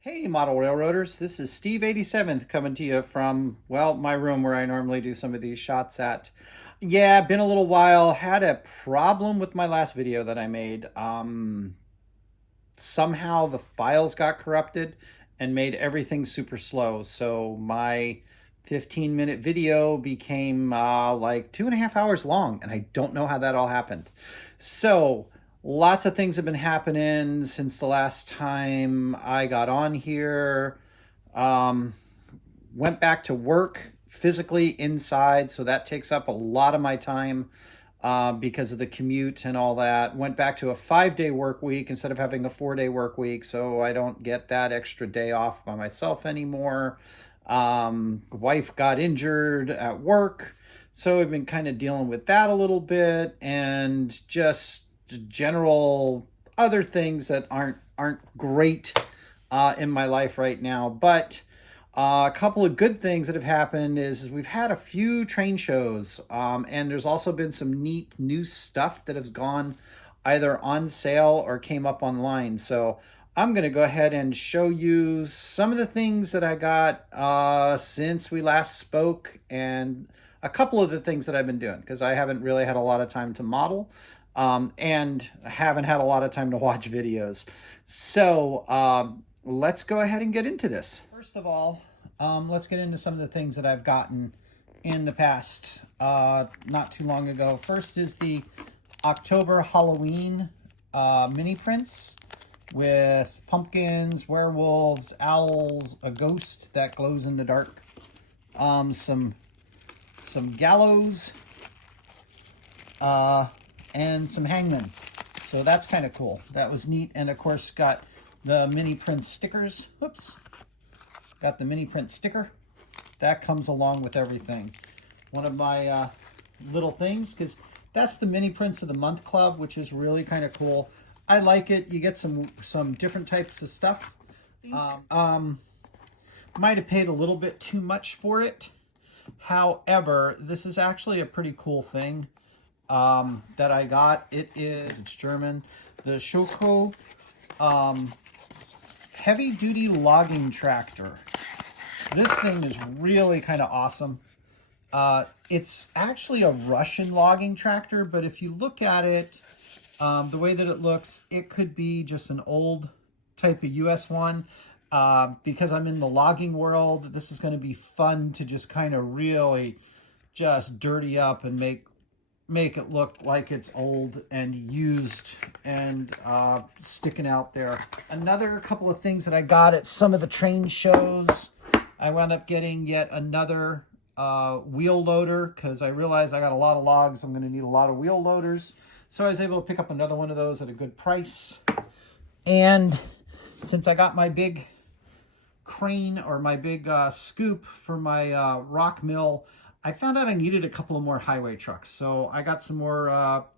Hey, Model Railroaders, this is Steve 87th coming to you from, well, my room where I normally do some of these shots at. Yeah, been a little while. Had a problem with my last video that I made. Somehow the files got corrupted and made everything super slow. So my 15-minute video became like 2.5 hours long, and I don't know how that all happened. So lots of things have been happening since the last time I got on here. Went back to work physically inside, so that takes up a lot of my time because of the commute and all that. Went back to a 5-day work week instead of having a 4-day work week, so I don't get that extra day off by myself anymore. Wife got injured at work, so I've been kind of dealing with that a little bit, and just general other things that aren't great in my life right now. But a couple of good things that have happened is we've had a few train shows, and there's also been some neat new stuff that has gone either on sale or came up online. So I'm going to go ahead and show you some of the things that I got since we last spoke, and a couple of the things that I've been doing, because I haven't really had a lot of time to model, and haven't had a lot of time to watch videos. So let's go ahead and get into this. First of all, let's get into some of the things that I've gotten in the past, not too long ago. First is the October Halloween mini prints with pumpkins, werewolves, owls, a ghost that glows in the dark, some gallows, and some hangmen. So that's kind of cool. That was neat. And of course got the mini print stickers. Whoops. Got the mini print sticker. That comes along with everything. One of my little things, because that's the mini prints of the month club, which is really kind of cool. I like it. You get some different types of stuff. Might have paid a little bit too much for it. However, this is actually a pretty cool thing that I got. It's German. The Schoko heavy duty logging tractor. This thing is really kind of awesome. It's actually a Russian logging tractor, but if you look at it, the way that it looks, it could be just an old type of US one. Because I'm in the logging world, this is going to be fun to just kind of really just dirty up and make it look like it's old and used and sticking out there. Another couple of things that I got at some of the train shows, I wound up getting yet another wheel loader, because I realized I got a lot of logs. I'm going to need a lot of wheel loaders. So I was able to pick up another one of those at a good price. And since I got my big crane, or my big scoop for my rock mill, I found out I needed a couple of more highway trucks. So I got some more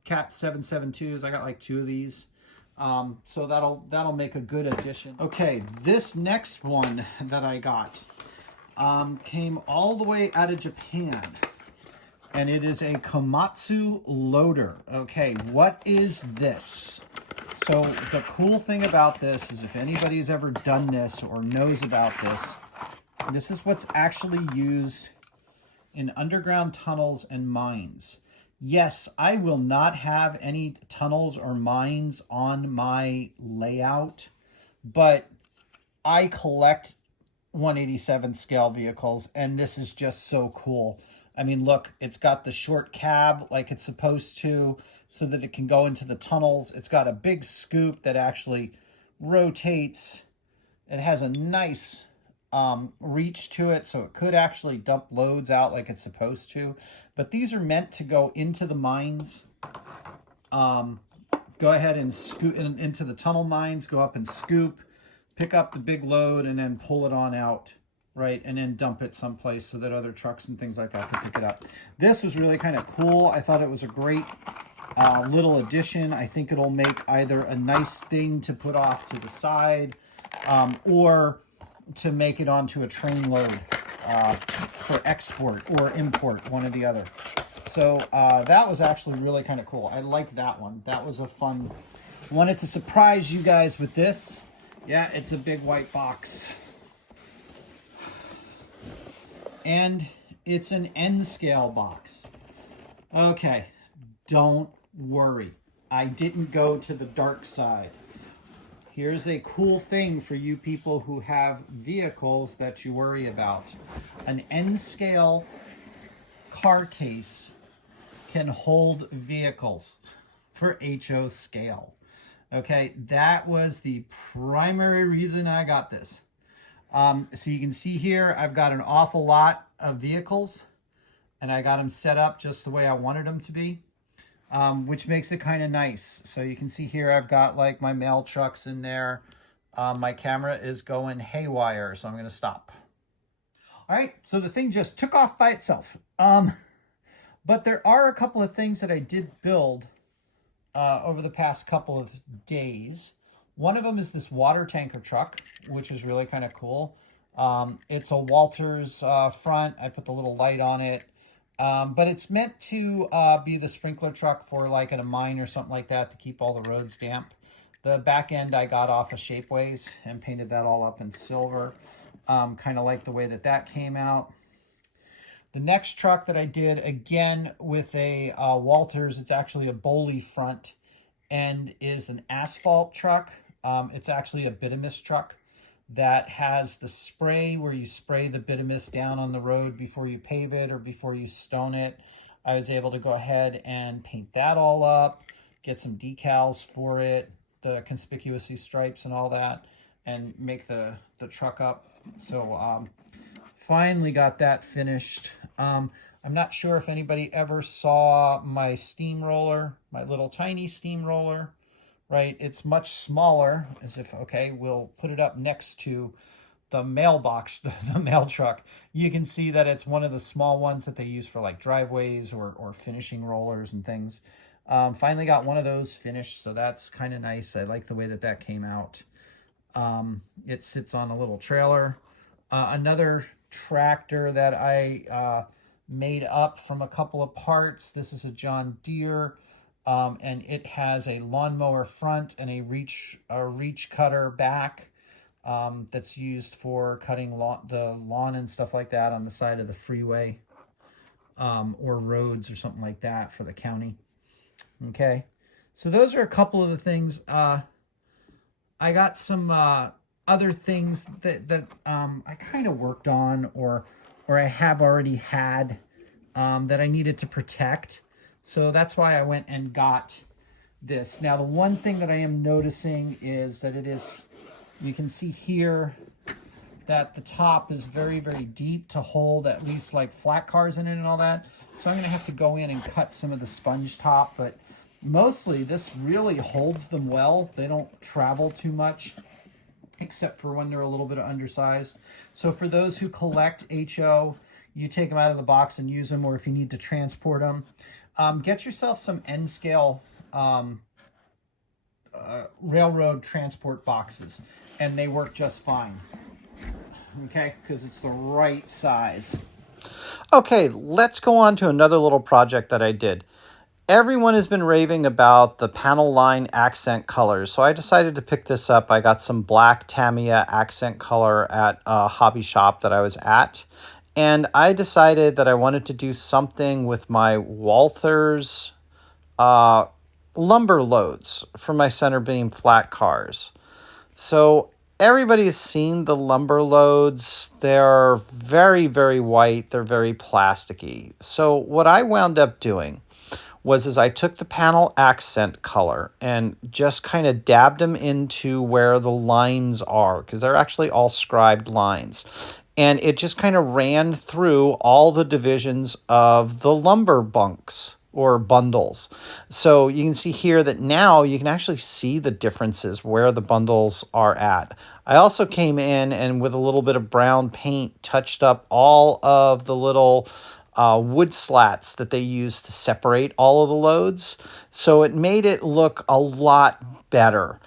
Cat 772s. I got like 2 of these. So that'll make a good addition. Okay, this next one that I got came all the way out of Japan. And it is a Komatsu loader. Okay, what is this? So the cool thing about this is, if anybody's ever done this or knows about this, this is what's actually used in underground tunnels and mines. Yes, I will not have any tunnels or mines on my layout, but I collect 187 scale vehicles, and this is just so cool. I mean, look, it's got the short cab like it's supposed to so that it can go into the tunnels. It's got a big scoop that actually rotates. It has a nice reach to it, so it could actually dump loads out like it's supposed to. But these are meant to go into the mines. Um, Go ahead and scoop into the tunnel mines, go up and scoop, pick up the big load, and then pull it on out, right? And then dump it someplace so that other trucks and things like that can pick it up. This was really kind of cool. I thought it was a great little addition. I think it'll make either a nice thing to put off to the side or to make it onto a train load for export or import, one or the other. So that was actually really kind of cool. I like that one. That was a fun. Wanted to surprise you guys with this. Yeah, it's a big white box. And it's an N scale box. Okay, don't worry. I didn't go to the dark side. Here's a cool thing for you people who have vehicles that you worry about. An N scale car case can hold vehicles for HO scale. Okay, that was the primary reason I got this. So you can see here, I've got an awful lot of vehicles, and I got them set up just the way I wanted them to be, which makes it kind of nice. So you can see here, I've got like my mail trucks in there. My camera is going haywire, so I'm going to stop. All right, so the thing just took off by itself. But there are a couple of things that I did build over the past couple of days. One of them is this water tanker truck, which is really kind of cool. It's a Walters front. I put the little light on it. But it's meant to be the sprinkler truck for like in a mine or something like that to keep all the roads damp. The back end I got off of Shapeways and painted that all up in silver. Kind of like the way that that came out. The next truck that I did, again with a Walters, it's actually a Boley front and is an asphalt truck. It's actually a bituminous truck that has the spray where you spray the bituminous down on the road before you pave it or before you stone it. I was able to go ahead and paint that all up, get some decals for it, the conspicuously stripes and all that, and make the truck up. So finally got that finished. I'm not sure if anybody ever saw my steamroller, my little tiny steamroller, right? It's much smaller, as if, okay, we'll put it up next to the mailbox, the mail truck. You can see that it's one of the small ones that they use for like driveways or finishing rollers and things. Finally got one of those finished, so that's kind of nice. I like the way that that came out. It sits on a little trailer. Another tractor that I made up from a couple of parts. This is a John Deere, and it has a lawnmower front and a reach cutter back that's used for cutting the lawn and stuff like that on the side of the freeway or roads or something like that for the county. Okay, so those are a couple of the things. I got some other things that I kind of worked on or I have already had that I needed to protect. So that's why I went and got this. Now, the one thing that I am noticing is that it is, you can see here that the top is very, very deep to hold at least like flat cars in it and all that. So I'm going to have to go in and cut some of the sponge top, but mostly this really holds them well. They don't travel too much, except for when they're a little bit undersized. So for those who collect HO, you take them out of the box and use them, or if you need to transport them, get yourself some N-scale railroad transport boxes, and they work just fine. Okay, because it's the right size. Okay, let's go on to another little project that I did. Everyone has been raving about the panel line accent colors, so I decided to pick this up. I got some black Tamiya accent color at a hobby shop that I was at, And I decided that I wanted to do something with my Walthers uh, lumber loads for my center beam flat cars. So everybody's seen the lumber loads. They're very, very white. They're very plasticky. So what I wound up doing was is I took the panel accent color and just kind of dabbed them into where the lines are, because they're actually all scribed lines. And it just kind of ran through all the divisions of the lumber bunks or bundles. So you can see here that now you can actually see the differences where the bundles are at. I also came in and with a little bit of brown paint touched up all of the little wood slats that they use to separate all of the loads. So it made it look a lot better.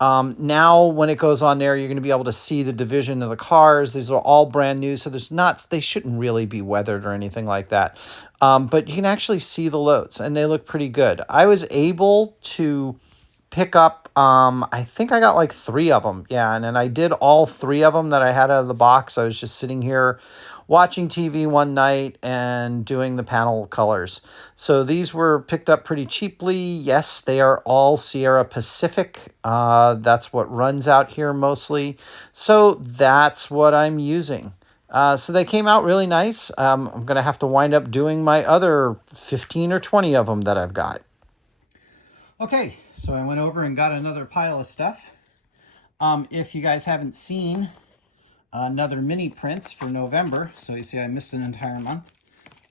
Now when it goes on there, you're going to be able to see the division of the cars. These are all brand new, so they shouldn't really be weathered or anything like that. But you can actually see the loads, and they look pretty good. I was able to pick up, I think I got like 3 of them. Yeah, and then I did all 3 of them that I had out of the box. I was just sitting here watching TV one night and doing the panel colors. So these were picked up pretty cheaply. Yes, they are all Sierra Pacific. That's what runs out here mostly. So that's what I'm using. So they came out really nice. I'm going to have to wind up doing my other 15 or 20 of them that I've got. Okay, so I went over and got another pile of stuff. If you guys haven't seen another mini prints for November, so you see I missed an entire month.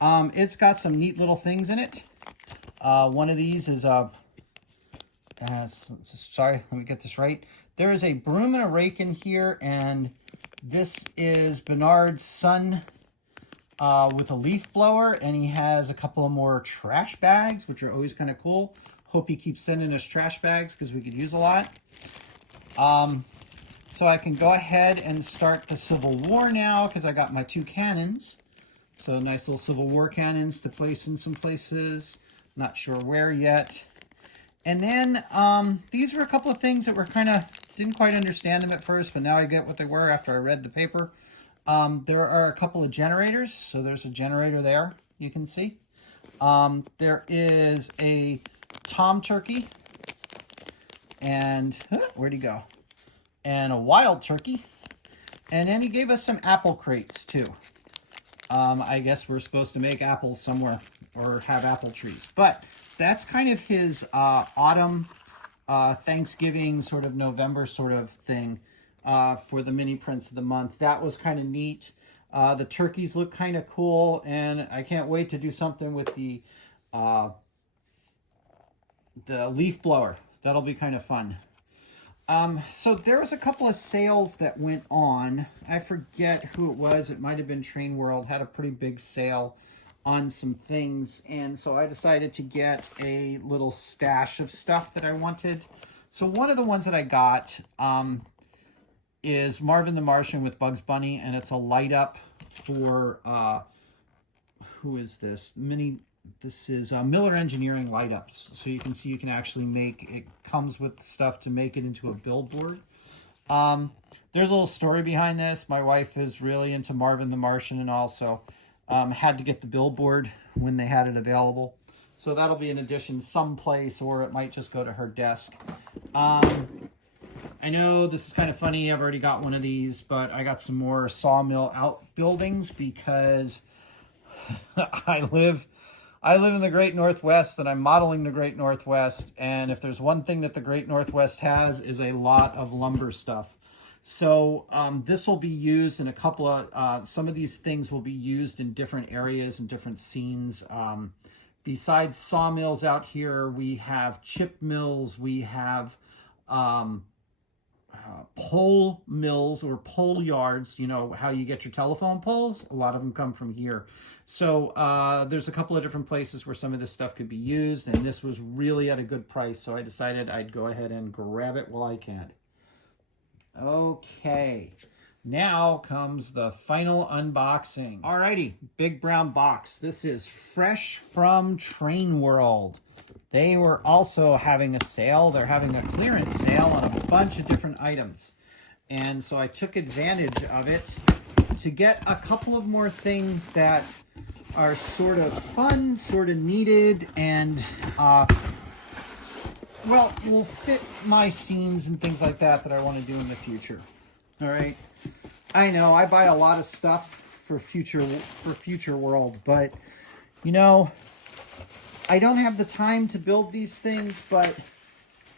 It's got some neat little things in it. One of these is sorry, let me get this right. There is a broom and a rake in here, and this is Bernard's son with a leaf blower, and he has a couple of more trash bags, which are always kind of cool. Hope he keeps sending us trash bags because we could use a lot. So I can go ahead and start the Civil War now because I got my 2 cannons. So nice little Civil War cannons to place in some places. Not sure where yet. And then these were a couple of things that were didn't quite understand them at first, but now I get what they were after I read the paper. There are a couple of generators. So there's a generator there, you can see. There is a tom turkey. And where'd he go? And a wild turkey. And then he gave us some apple crates too. I guess we're supposed to make apples somewhere or have apple trees. But that's kind of his autumn, Thanksgiving, sort of November sort of thing for the mini prints of the month. That was kind of neat. The turkeys look kind of cool, and I can't wait to do something with the leaf blower. That'll be kind of fun. So there was a couple of sales that went on. I forget who it was. It might have been Train World. Had a pretty big sale on some things. And so I decided to get a little stash of stuff that I wanted. So one of the ones that I got is Marvin the Martian with Bugs Bunny. And it's a light up for, who is this? This is Miller Engineering light ups. So you can see you can actually it comes with stuff to make it into a billboard. There's a little story behind this. My wife is really into Marvin the Martian and also had to get the billboard when they had it available. So that'll be an addition someplace, or it might just go to her desk. I know this is kind of funny. I've already got one of these, but I got some more sawmill outbuildings because I live in the Great Northwest, and I'm modeling the Great Northwest. And if there's one thing that the Great Northwest has, is a lot of lumber stuff. So this will be used in a couple of, some of these things will be used in different areas and different scenes. Besides sawmills out here, we have chip mills, we have pole mills or pole yards. You know how you get your telephone poles? A lot of them come from here. So there's a couple of different places where some of this stuff could be used, and this was really at a good price, so I decided I'd go ahead and grab it while I can. Okay, now comes the final unboxing. Alrighty, big brown box. This is fresh from Train World. They were also having a sale. They're having a clearance sale on a bunch of different items. And so I took advantage of it to get a couple of more things that are sort of fun, sort of needed, and well, will fit my scenes and things like that that I want to do in the future. All right. I know I buy a lot of stuff for future world, but you know, I don't have the time to build these things, but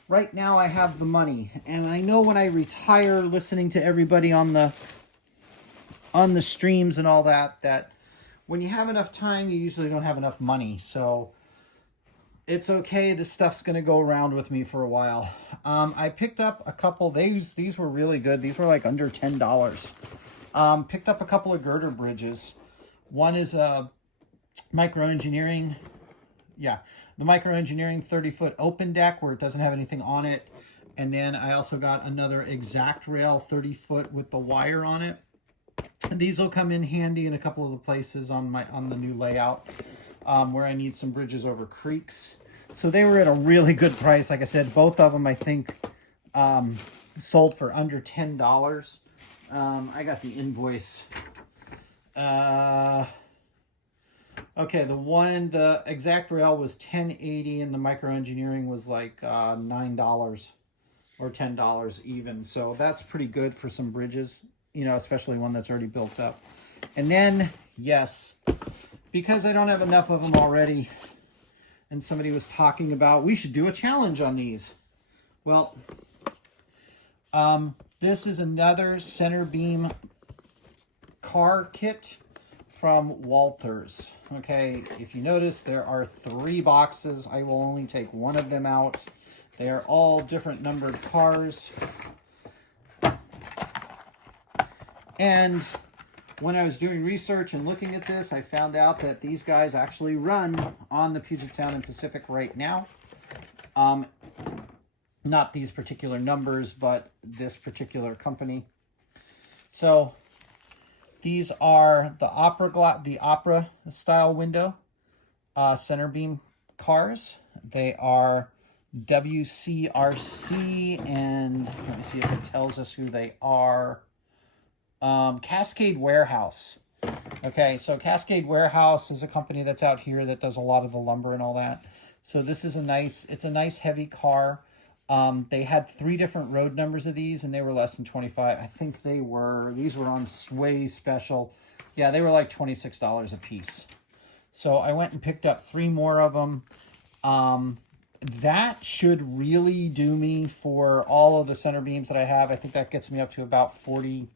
right now I have the money. And I know when I retire, listening to everybody on the streams and all that, that when you have enough time, you usually don't have enough money. So it's okay. This stuff's going to go around with me for a while. I picked up a couple. These were really good. These were like under $10. Picked up a couple of girder bridges. One is a Micro Engineering. Yeah, the Micro Engineering 30-foot open deck where it doesn't have anything on it. And then I also got another Exact Rail 30-foot with the wire on it. These will come in handy in a couple of the places on the new layout where I need some bridges over creeks. So they were at a really good price. Like I said, both of them I think sold for under $10. I got the invoice. Okay, the Exact Rail was $10.80 and the Micro Engineering was like $9 or $10 even. So that's pretty good for some bridges, you know, especially one that's already built up. And then, yes, because I don't have enough of them already, and somebody was talking about we should do a challenge on these. Well, this is another center beam car kit from Walthers. Okay, if you notice, there are 3 boxes. I will only take one of them out. They are all different numbered cars. And when I was doing research and looking at this, I found out that these guys actually run on the Puget Sound and Pacific right now. Not these particular numbers, but this particular company. So these are the Opera style window center beam cars. They are WCRC, and let me see if it tells us who they are. Cascade Warehouse. Okay, so Cascade Warehouse is a company that's out here that does a lot of the lumber and all that. So this is it's a nice heavy car. They had 3 different road numbers of these, and they were less than 25. I think these were on Sway special. Yeah, they were like $26 a piece. So I went and picked up 3 more of them. That should really do me for all of the center beams that I have. I think that gets me up to about 40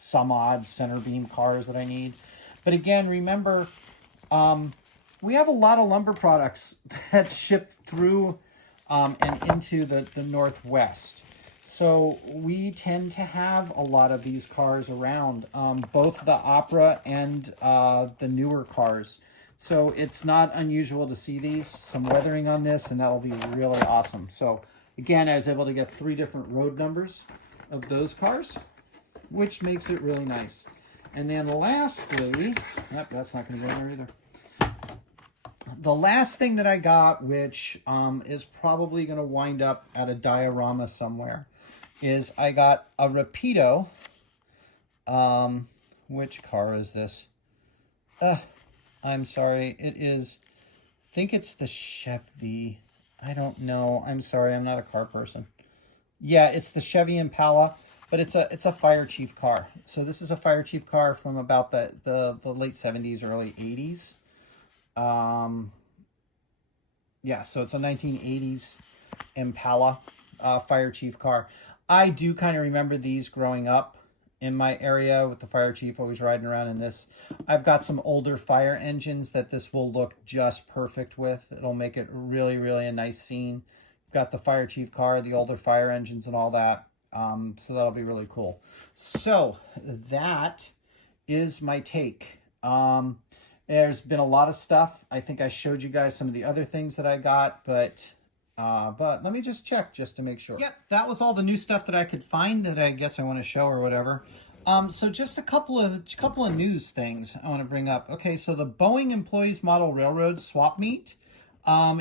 some odd center beam cars that I need. But again, remember, we have a lot of lumber products that ship through and into the Northwest. So we tend to have a lot of these cars around, both the Opera and the newer cars. So it's not unusual to see these. Some weathering on this, and that'll be really awesome. So again, I was able to get 3 different road numbers of those cars, which makes it really nice. And then lastly, that's not going to go in there either. The last thing that I got, which is probably going to wind up at a diorama somewhere, is I got a Rapido. Which car is this? I'm sorry. It is, I think it's the Chevy. I don't know. I'm sorry. I'm not a car person. Yeah, it's the Chevy Impala, but it's a fire chief car. So this is a fire chief car from about the late 70s, early 80s. Yeah, so it's a 1980s Impala fire chief car. I do kind of remember these growing up in my area with the fire chief always riding around in this. I've got some older fire engines that this will look just perfect with. It'll make it really, really a nice scene. Got the fire chief car, the older fire engines and all that. So that'll be really cool. So that is my take. There's been a lot of stuff. I think I showed you guys some of the other things that I got, but let me just check just to make sure. Yep, that was all the new stuff that I could find that I guess I want to show or whatever. So just a couple of news things I want to bring up. Okay, so the Boeing Employees Model Railroad Swap Meet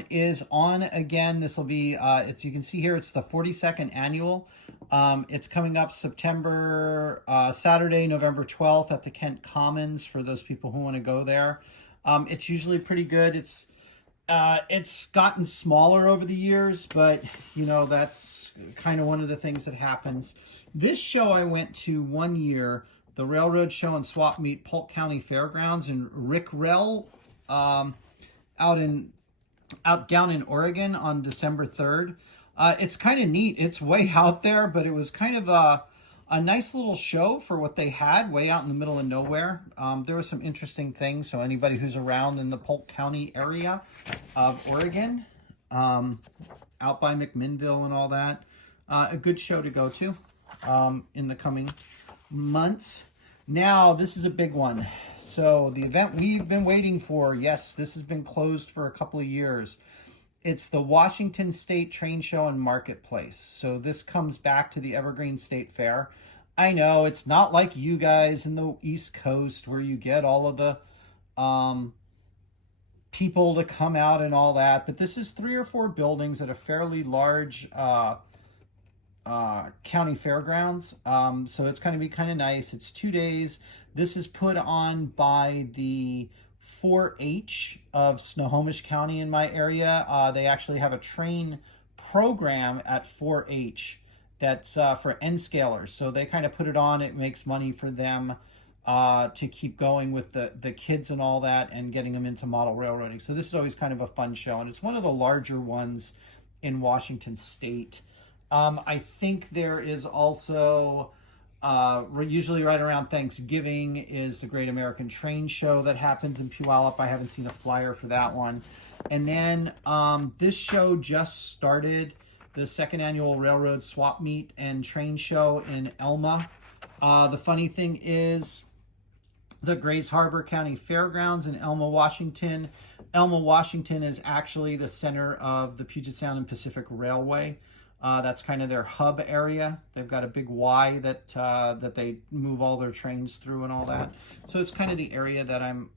is on again. This will be, you can see here, it's the 42nd annual. It's coming up Saturday, November 12th at the Kent Commons for those people who want to go there. It's usually pretty good. It's gotten smaller over the years, but that's kind of one of the things that happens. This show I went to one year, the Railroad Show and Swap Meet, Polk County Fairgrounds in Rickrell, down in Oregon on December 3rd. It's kind of neat. It's way out there, but it was kind of a nice little show for what they had way out in the middle of nowhere. There were some interesting things. So anybody who's around in the Polk County area of Oregon, out by McMinnville and all that, a good show to go to in the coming months. Now, this is a big one. So the event we've been waiting for, yes, this has been closed for a couple of years. It's the Washington State Train Show and Marketplace. So this comes back to the Evergreen State Fair. I know it's not like you guys in the East Coast where you get all of the people to come out and all that, but this is 3 or 4 buildings at a fairly large county fairgrounds. So it's going to be kind of nice. It's 2 days. This is put on by the 4-H of Snohomish County in my area. They actually have a train program at 4-H that's for N-scalers. So they kind of put it on. It makes money for them to keep going with the kids and all that and getting them into model railroading. So this is always kind of a fun show. And it's one of the larger ones in Washington State. I think there is also, usually right around Thanksgiving, is the Great American Train Show that happens in Puyallup. I haven't seen a flyer for that one. And then this show just started, the second annual Railroad Swap Meet and Train Show in Elma. The funny thing is, the Grays Harbor County Fairgrounds in Elma, Washington. Elma, Washington is actually the center of the Puget Sound and Pacific Railway. That's kind of their hub area. They've got a big Y that they move all their trains through and all that. So it's kind of the area that I'm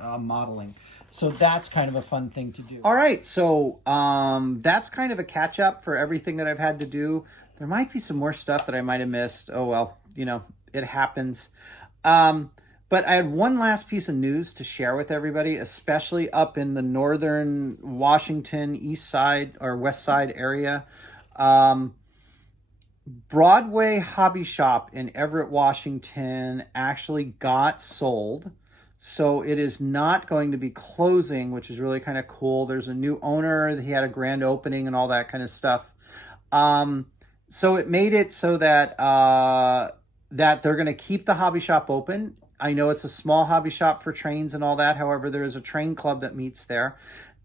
modeling. So that's kind of a fun thing to do. All right, so that's kind of a catch up for everything that I've had to do. There might be some more stuff that I might have missed. Oh well, it happens. But I had one last piece of news to share with everybody, especially up in the northern Washington east side or west side area. Broadway Hobby Shop in Everett, Washington actually got sold. So it is not going to be closing, which is really kind of cool. There's a new owner. He had a grand opening and all that kind of stuff. So it made it so that that they're going to keep the hobby shop open. I know it's a small hobby shop for trains and all that. However, there is a train club that meets there.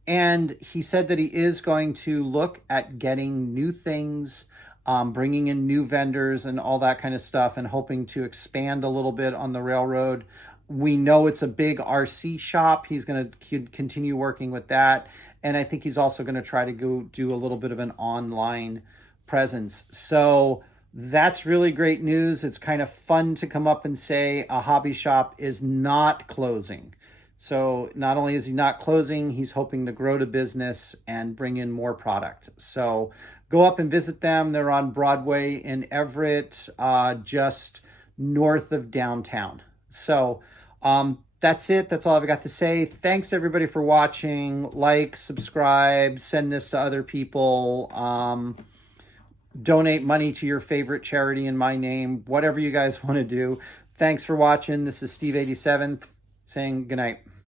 And he said that he is going to look at getting new things, bringing in new vendors and all that kind of stuff, and hoping to expand a little bit on the railroad. We know it's a big RC shop. He's going to continue working with that. And I think he's also going to try to go do a little bit of an online presence. So that's really great news. It's kind of fun to come up and say a hobby shop is not closing. So not only is he not closing, he's hoping to grow the business and bring in more product. So go up and visit them. They're on Broadway in Everett, just north of downtown. So that's it. That's all I've got to say. Thanks everybody for watching. Like, subscribe, send this to other people. Donate money to your favorite charity in my name, whatever you guys want to do. Thanks for watching. This is Steve 87 saying goodnight.